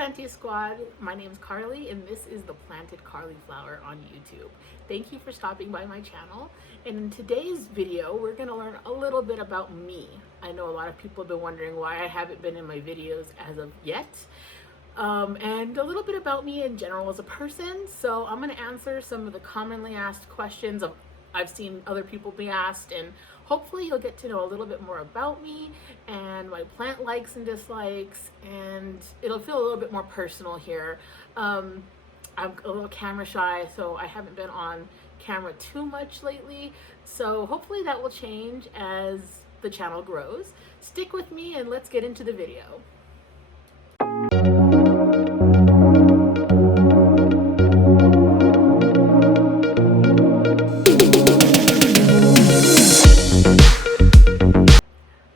Planty Squad, my name is Carly and this is the Planted Carly Flower on YouTube. Thank you for stopping by my channel, and in today's video we're going to learn a little bit about me. I know a lot of people have been wondering why I haven't been in my videos as of yet, and a little bit about me in general as a person. So I'm going to answer some of the commonly asked questions I've seen other people be asked, and hopefully you'll get to know a little bit more about me and my plant likes and dislikes, and it'll feel a little bit more personal here. I'm a little camera shy, so I haven't been on camera too much lately, so hopefully that will change as the channel grows. Stick with me and let's get into the video.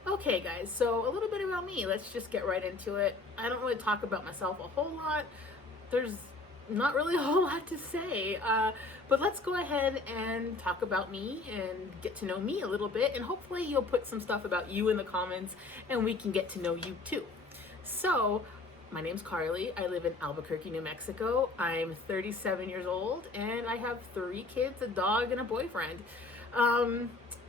Okay guys, so a little bit about me. Let's just get right into it. I don't really talk about myself a whole lot. There's not really a whole lot to say, but let's go ahead and talk about me and get to know me a little bit, and hopefully you'll put some stuff about you in the comments and we can get to know you too. So my name's Carly. I live in Albuquerque, New Mexico. I'm 37 years old and I have 3 kids, a dog, and a boyfriend.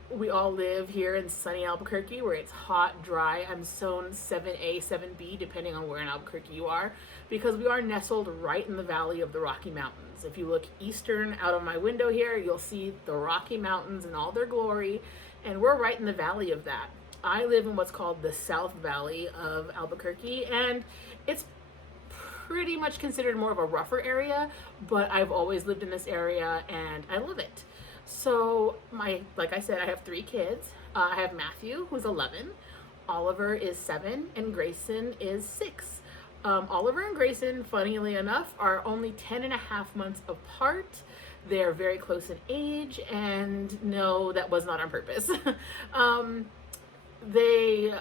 We all live here in sunny Albuquerque where it's hot, dry. I'm zone 7A, 7B, depending on where in Albuquerque you are, because we are nestled right in the valley of the Rocky Mountains. If you look eastern out of my window here, you'll see the Rocky Mountains in all their glory, and we're right in the valley of that. I live in what's called the South Valley of Albuquerque, and it's pretty much considered more of a rougher area, but I've always lived in this area and I love it. So like I said, I have 3 kids. I have Matthew, who's 11, Oliver is 7, and Grayson is 6. Oliver and Grayson, funnily enough, are only 10.5 months apart. They're very close in age, and no, that was not on purpose. They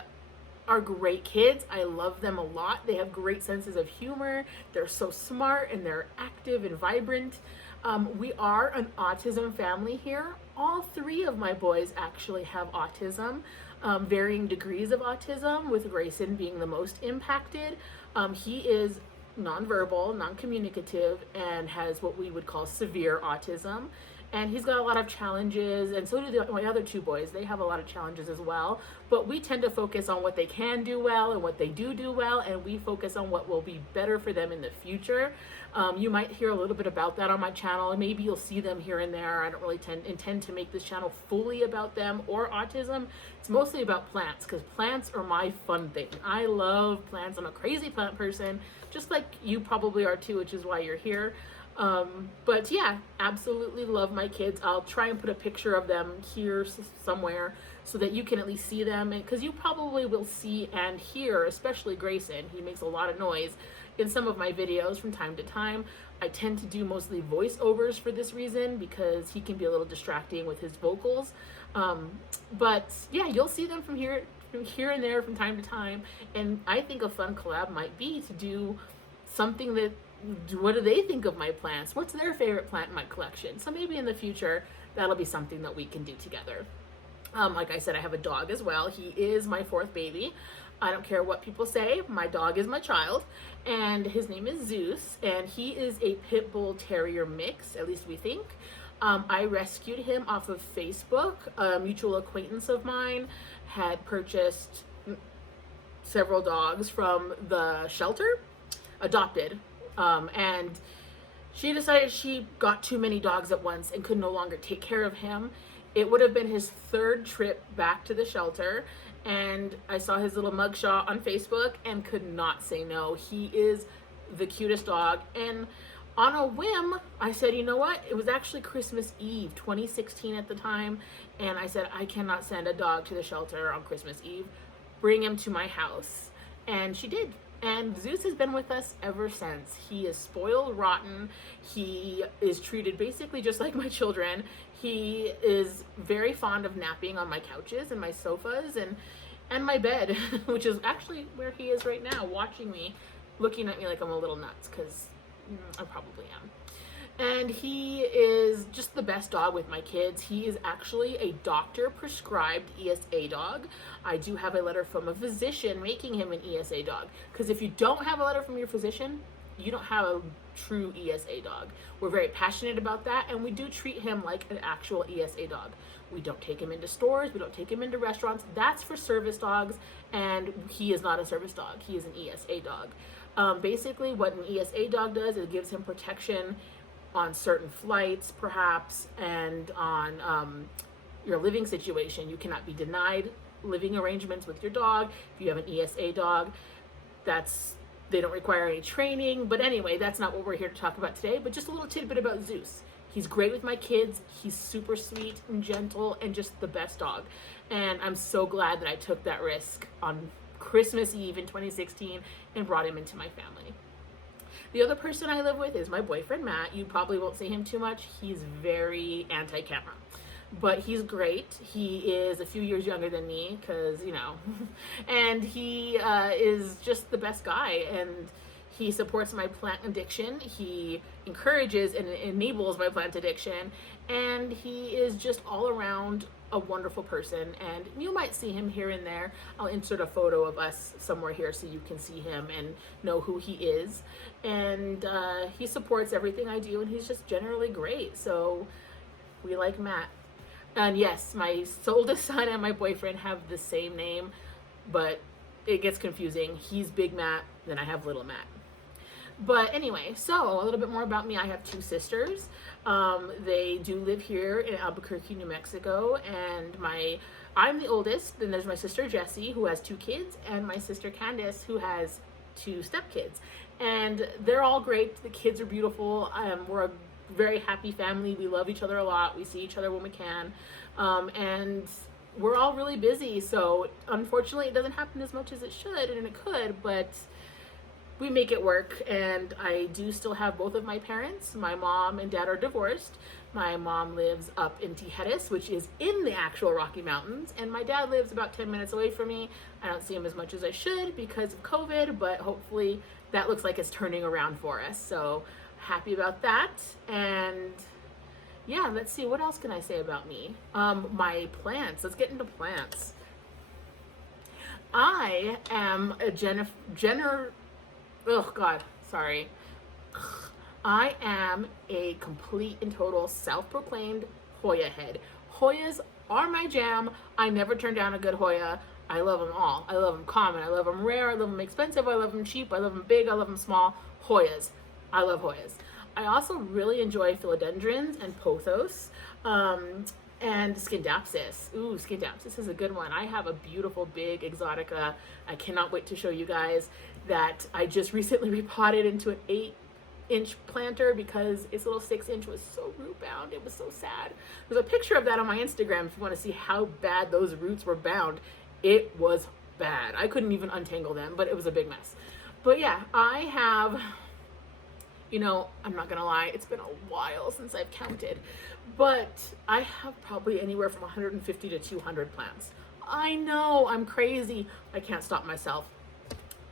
are great kids. I love them a lot. They have great senses of humor. They're so smart and they're active and vibrant. We are an autism family here. All 3 of my boys actually have autism, varying degrees of autism, with Grayson being the most impacted. He is nonverbal, non-communicative, and has what we would call severe autism. And he's got a lot of challenges, and so do my other 2 boys. They have a lot of challenges as well, but we tend to focus on what they can do well and what they do well, and we focus on what will be better for them in the future. You might hear a little bit about that on my channel, and maybe you'll see them here and there. I don't really intend to make this channel fully about them or autism. It's mostly about plants, because plants are my fun thing. I love plants. I'm a crazy plant person, just like you probably are too, which is why you're here. But yeah, absolutely love my kids. I'll try and put a picture of them here somewhere so that you can at least see them, because you probably will see and hear, especially Grayson. He makes a lot of noise in some of my videos from time to time. I tend to do mostly voiceovers for this reason, because he can be a little distracting with his vocals. But yeah, you'll see them from here and there from time to time, and I think a fun collab might be to do something that, what do they think of my plants? What's their favorite plant in my collection? So maybe in the future, that'll be something that we can do together. Like I said, I have a dog as well. He is my 4th baby. I don't care what people say, my dog is my child, and his name is Zeus, and he is a pit bull terrier mix, at least we think. I rescued him off of Facebook. A mutual acquaintance of mine had purchased several dogs from the shelter, adopted, and she decided she got too many dogs at once and could no longer take care of him. It would have been his 3rd trip back to the shelter, and I saw his little mugshot on Facebook and could not say no. He is the cutest dog, and on a whim, I said, you know what? It was actually Christmas Eve, 2016 at the time, and I said, I cannot send a dog to the shelter on Christmas Eve. Bring him to my house. And she did. And Zeus has been with us ever since. He is spoiled rotten. He is treated basically just like my children. He is very fond of napping on my couches and my sofas and my bed, which is actually where he is right now, watching me, looking at me like I'm a little nuts, because I probably am. And he is just the best dog with my kids. He is actually a doctor prescribed ESA dog. I do have a letter from a physician making him an ESA dog. Because if you don't have a letter from your physician, you don't have a true ESA dog. We're very passionate about that, and we do treat him like an actual ESA dog. We don't take him into stores, we don't take him into restaurants. That's for service dogs, and he is not a service dog. He is an ESA dog. Basically, what an ESA dog does is it gives him protection on certain flights, perhaps, and on your living situation. You cannot be denied living arrangements with your dog if you have an ESA dog. They don't require any training, but anyway, that's not what we're here to talk about today. But just a little tidbit about Zeus. He's great with my kids. He's super sweet and gentle and just the best dog. And I'm so glad that I took that risk on Christmas Eve in 2016 and brought him into my family. The other person I live with is my boyfriend, Matt. You probably won't see him too much. He's very anti-camera, but he's great. He is a few years younger than me because, and he is just the best guy. And he supports my plant addiction. He encourages and enables my plant addiction. And he is just all around a wonderful person. And you might see him here and there. I'll insert a photo of us somewhere here so you can see him and know who he is. And he supports everything I do, and he's just generally great. So we like Matt. And yes, my oldest son and my boyfriend have the same name, but it gets confusing. He's Big Matt, then I have Little Matt. But anyway, so a little bit more about me. I have two sisters. They do live here in Albuquerque, New Mexico, and I'm the oldest. Then there's my sister Jessie, who has two kids, and my sister Candace, who has two stepkids. And they're all great. The kids are beautiful. We're a very happy family. We love each other a lot. We see each other when we can. And we're all really busy. So unfortunately, it doesn't happen as much as it should, and it could, but we make it work. And I do still have both of my parents. My mom and dad are divorced. My mom lives up in Tijeras, which is in the actual Rocky Mountains, and my dad lives about 10 minutes away from me. I don't see him as much as I should because of COVID, but hopefully that looks like it's turning around for us. So happy about that. And yeah, let's see, what else can I say about me? My plants. Let's get into plants. I am a I am a complete and total self-proclaimed Hoya head. Hoyas are my jam. I never turn down a good Hoya. I love them all. I love them common. I love them rare. I love them expensive. I love them cheap. I love them big. I love them small. Hoyas. I love Hoyas. I also really enjoy philodendrons and pothos. And Scindapsus. Ooh, Scindapsus is a good one. I have a beautiful big exotica. I cannot wait to show you guys that I just recently repotted into an 8-inch planter because its little 6-inch was so root bound. It was so sad. There's a picture of that on my Instagram if you want to see how bad those roots were bound. It was bad. I couldn't even untangle them, but it was a big mess. But yeah, I have, I'm not gonna lie, it's been a while since I've counted, but I have probably anywhere from 150 to 200 plants. I know, I'm crazy. I can't stop myself.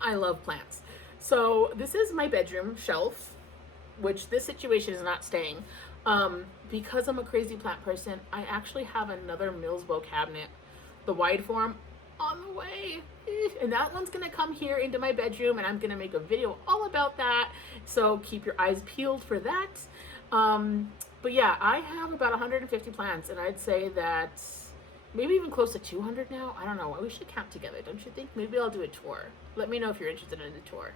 I love plants. So this is my bedroom shelf, which this situation is not staying. Because I'm a crazy plant person, I actually have another Millsbo cabinet, the wide form, on the way. And that one's gonna come here into my bedroom, and I'm gonna make a video all about that. So keep your eyes peeled for that. But yeah, I have about 150 plants, and I'd say that maybe even close to 200 now. I don't know. We should count together, don't you think? Maybe I'll do a tour. Let me know if you're interested in a tour.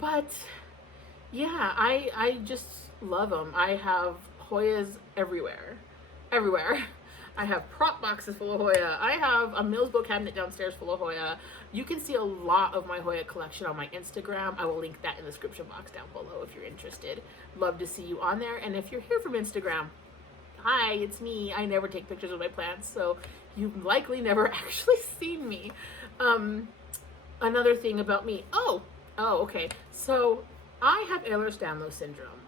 But yeah, I just love them. I have Hoyas everywhere. I have prop boxes full of Hoya. I have a Millsbo cabinet downstairs full of Hoya. You can see a lot of my Hoya collection on my Instagram. I will link that in the description box down below if you're interested. Love to see you on there. And if you're here from Instagram, hi, it's me. I never take pictures of my plants, so you've likely never actually seen me. Another thing about me. Okay. So I have Ehlers-Danlos syndrome,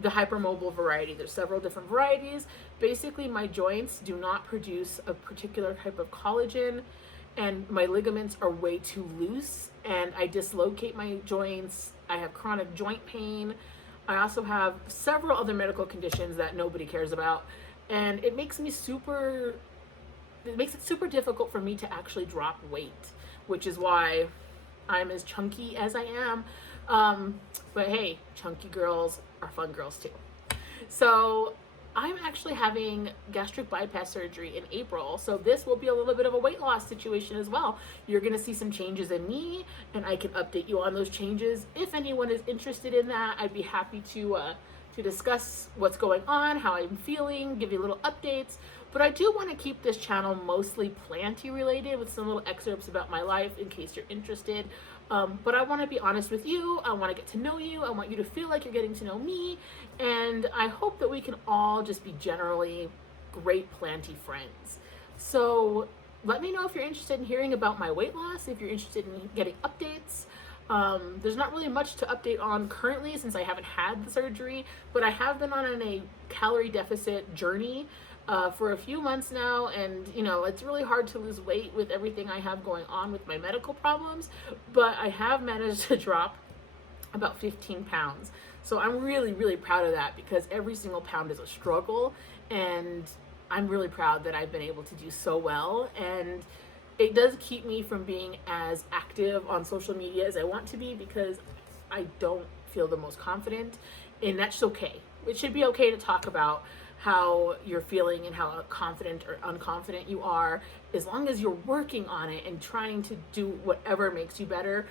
the hypermobile variety. There's several different varieties. Basically, my joints do not produce a particular type of collagen, and my ligaments are way too loose, and I dislocate my joints. I have chronic joint pain. I also have several other medical conditions that nobody cares about, and it makes it super difficult for me to actually drop weight, which is why I'm as chunky as I am. But hey, chunky girls are fun girls too. So I'm actually having gastric bypass surgery in April. So this will be a little bit of a weight loss situation as well. You're going to see some changes in me, and I can update you on those changes. If anyone is interested in that, I'd be happy to discuss what's going on, how I'm feeling, give you little updates. But I do want to keep this channel mostly planty related with some little excerpts about my life in case you're interested. But I want to be honest with you. I want to get to know you. I want you to feel like you're getting to know me. And I hope that we can all just be generally great planty friends. So let me know if you're interested in hearing about my weight loss, if you're interested in getting updates. There's not really much to update on currently since I haven't had the surgery, but I have been on a calorie deficit journey for a few months now, and it's really hard to lose weight with everything I have going on with my medical problems, but I have managed to drop about 15 pounds. So I'm really, really proud of that because every single pound is a struggle, and I'm really proud that I've been able to do so well. And it does keep me from being as active on social media as I want to be because I don't feel the most confident, and that's okay. It should be okay to talk about how you're feeling and how confident or unconfident you are, as long as you're working on it and trying to do whatever makes you better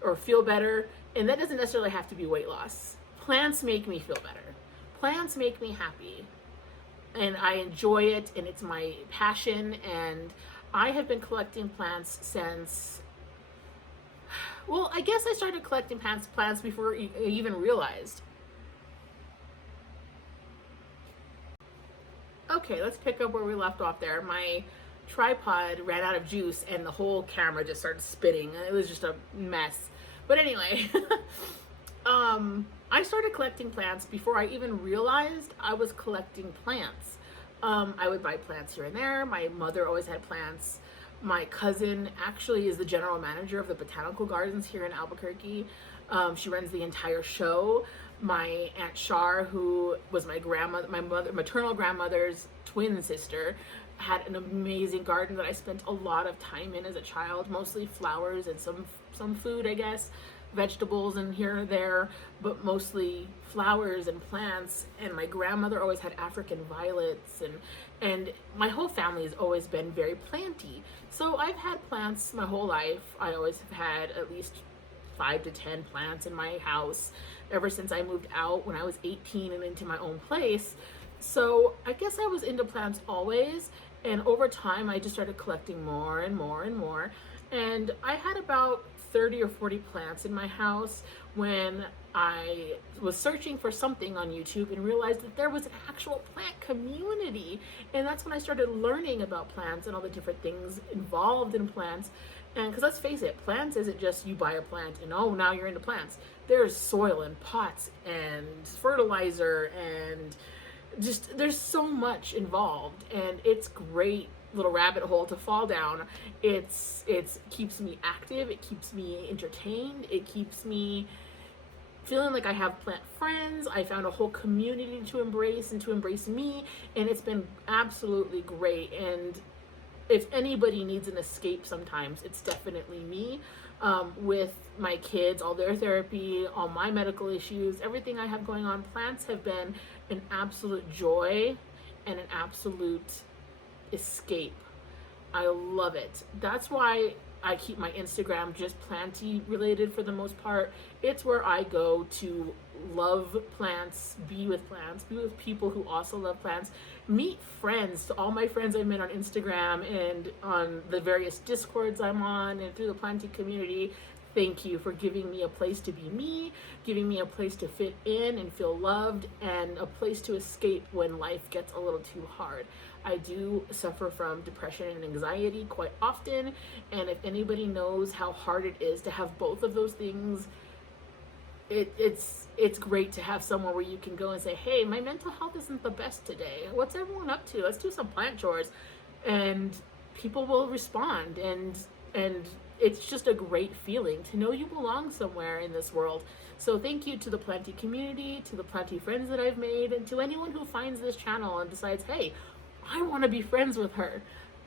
or feel better. And that doesn't necessarily have to be weight loss. Plants make me feel better. Plants make me happy. And I enjoy it, and it's my passion. And I have been collecting plants since, well, I guess I started collecting plants before I even realized. Okay, let's pick up where we left off there. My tripod ran out of juice and the whole camera just started spitting. It was just a mess. But anyway, I started collecting plants before I even realized I was collecting plants. I would buy plants here and there. My mother always had plants. My cousin actually is the general manager of the botanical gardens here in Albuquerque. She runs the entire show. My Aunt Shar, who was my maternal grandmother's twin sister, had an amazing garden that I spent a lot of time in as a child, mostly flowers and some food, I guess, vegetables and here and there, but mostly flowers and plants. And my grandmother always had African violets, and my whole family has always been very planty. So I've had plants my whole life. I always have had at least 5 to 10 plants in my house ever since I moved out when I was 18 and into my own place. So I guess I was into plants always, and over time I just started collecting more and more and more. And I had about 30 or 40 plants in my house when I was searching for something on YouTube and realized that there was an actual plant community. And that's when I started learning about plants and all the different things involved in plants. And because let's face it, plants isn't just you buy a plant and oh, now you're into plants. There's soil and pots and fertilizer and just there's so much involved, and it's great little rabbit hole to fall down. It's keeps me active, it keeps me entertained, it keeps me feeling like I have plant friends. I found a whole community to embrace and to embrace me, and it's been absolutely great. And if anybody needs an escape sometimes, it's definitely me. With my kids, all their therapy, all my medical issues, everything I have going on, plants have been an absolute joy and an absolute escape. I love it. That's why I keep my Instagram just planty related for the most part. It's where I go to love plants, be with people who also love plants, meet friends. To all my friends I've met on Instagram and on the various Discords I'm on and through the planting community, thank you for giving me a place to be me, giving me a place to fit in and feel loved, and a place to escape when life gets a little too hard. I do suffer from depression and anxiety quite often, and if anybody knows how hard it is to have both of those things, it's great to have somewhere where you can go and say, hey, my mental health isn't the best today. What's everyone up to? Let's do some plant chores. And people will respond, and it's just a great feeling to know you belong somewhere in this world. So thank you to the Planty community, to the Planty friends that I've made, and to anyone who finds this channel and decides, hey, I want to be friends with her.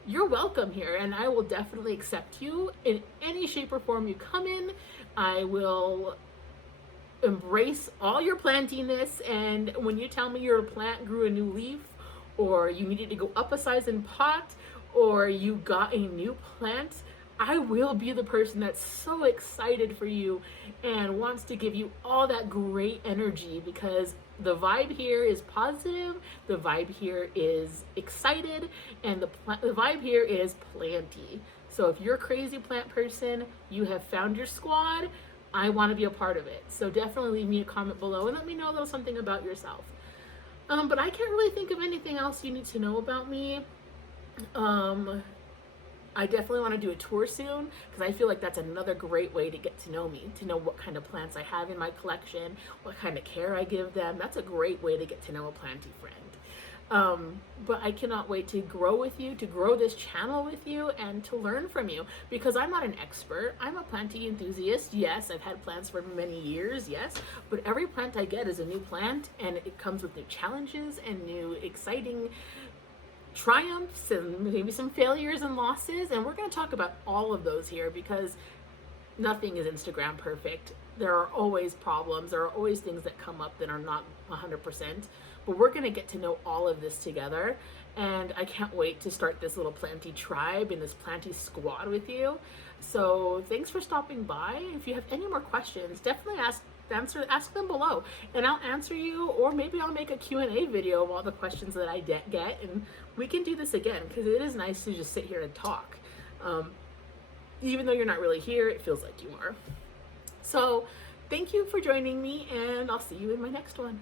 You're welcome here, and I will definitely accept you in any shape or form you come in. I will embrace all your plantiness, and when you tell me your plant grew a new leaf, or you needed to go up a size in pot, or you got a new plant, I will be the person that's so excited for you and wants to give you all that great energy, because the vibe here is positive, the vibe here is excited, and the vibe here is planty. So if you're a crazy plant person, you have found your squad. I want to be a part of it. So definitely leave me a comment below and let me know a little something about yourself. But I can't really think of anything else you need to know about me. I definitely want to do a tour soon, because I feel like that's another great way to get to know me, to know what kind of plants I have in my collection, what kind of care I give them. That's a great way to get to know a planty friend. But I cannot wait to grow with you, to grow this channel with you, and to learn from you, because I'm not an expert. I'm a planty enthusiast. Yes, I've had plants for many years, yes, but every plant I get is a new plant, and it comes with new challenges and new exciting triumphs and maybe some failures and losses, and we're going to talk about all of those here, because nothing is Instagram perfect. There are always problems, there are always things that come up that are not 100%, but we're going to get to know all of this together, and I can't wait to start this little planty tribe and this planty squad with you. So thanks for stopping by. If you have any more questions, definitely ask them below, and I'll answer you, or maybe I'll make a Q&A video of all the questions that I get, and we can do this again, because it is nice to just sit here and talk. Even though you're not really here, it feels like you are. So thank you for joining me, and I'll see you in my next one.